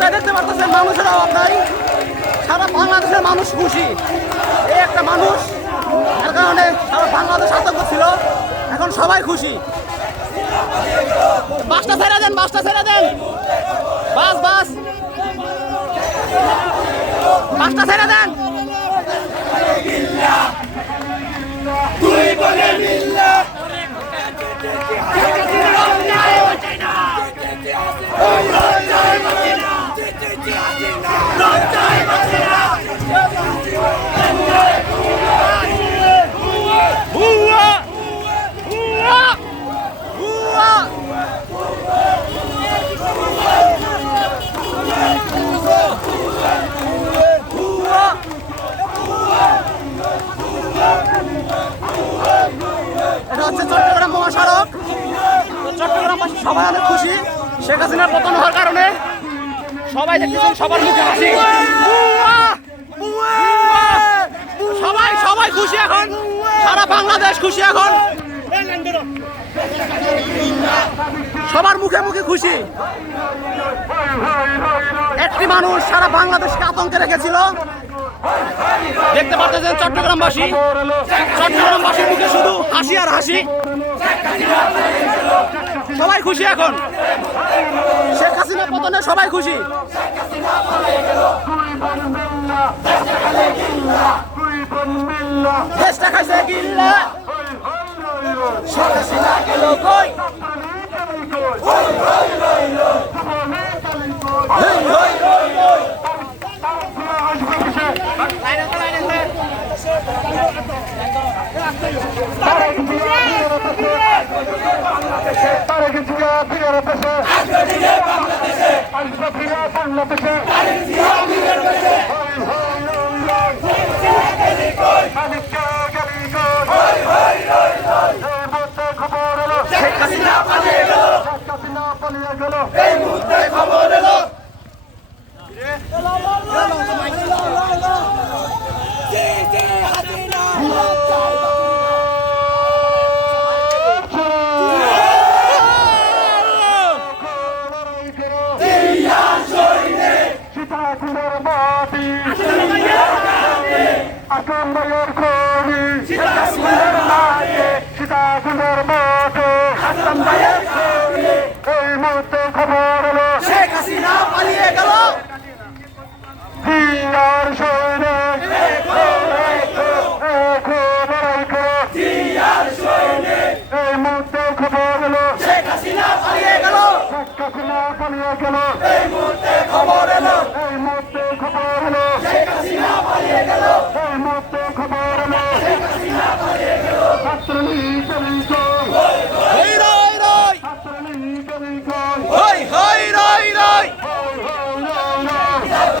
মানুষের অভাব নাই। সারা বাংলাদেশের মানুষ খুশি। এই একটা মানুষ তার কারণে সারা বাংলাদেশ আতঙ্ক ছিল। এখন সবাই খুশি। বাসটা ছেড়ে দেন, বাসটা ছেড়ে দেন। বাস বাস। বাসটা ছেড়ে দেন। সবাই অনেক খুশি। শেখ হাসিনার পতন হওয়ার কারণে সবাই দেখতেছেন সবার মুখে হাসি। সবাই সবাই খুশি এখন। সারা বাংলাদেশ খুশি এখন। সবার মুখে মুখে খুশি। একটি মানুষ সারা বাংলাদেশকে আতঙ্কে রেখেছিল। দেখতে পাচ্ছেন চট্টগ্রামবাসী। চট্টগ্রামবাসীর মুখে শুধু হাসি আর হাসি। সবাই খুশি এখন। শেখ হাসিনা পতনে সবাই খুশি। দেশটা খাইছে গিল্লা। শেখ হাসিনা গেল কই আসবে এই মুহূর্তে খবর এলো সীতাকুণ্ডের মাটি ভাইয়ের কবি সীতাকুণ্ডের মাঠে এই মুহূর্তে খবর এলো শেখ হাসিনা পালিয়ে গেল এই মুহূর্তে খবর এলো শেখ হাসিনা পালিয়ে গেল শেখ হাসিনা পালিয়ে গেল। এই মুহূর্তে খবর এলো। এই মুহূর্তে খবর এলো শেখ হাসিনা পালিয়ে গেল। এই মুহূর্তে খবর এলো ছাত্রলীগ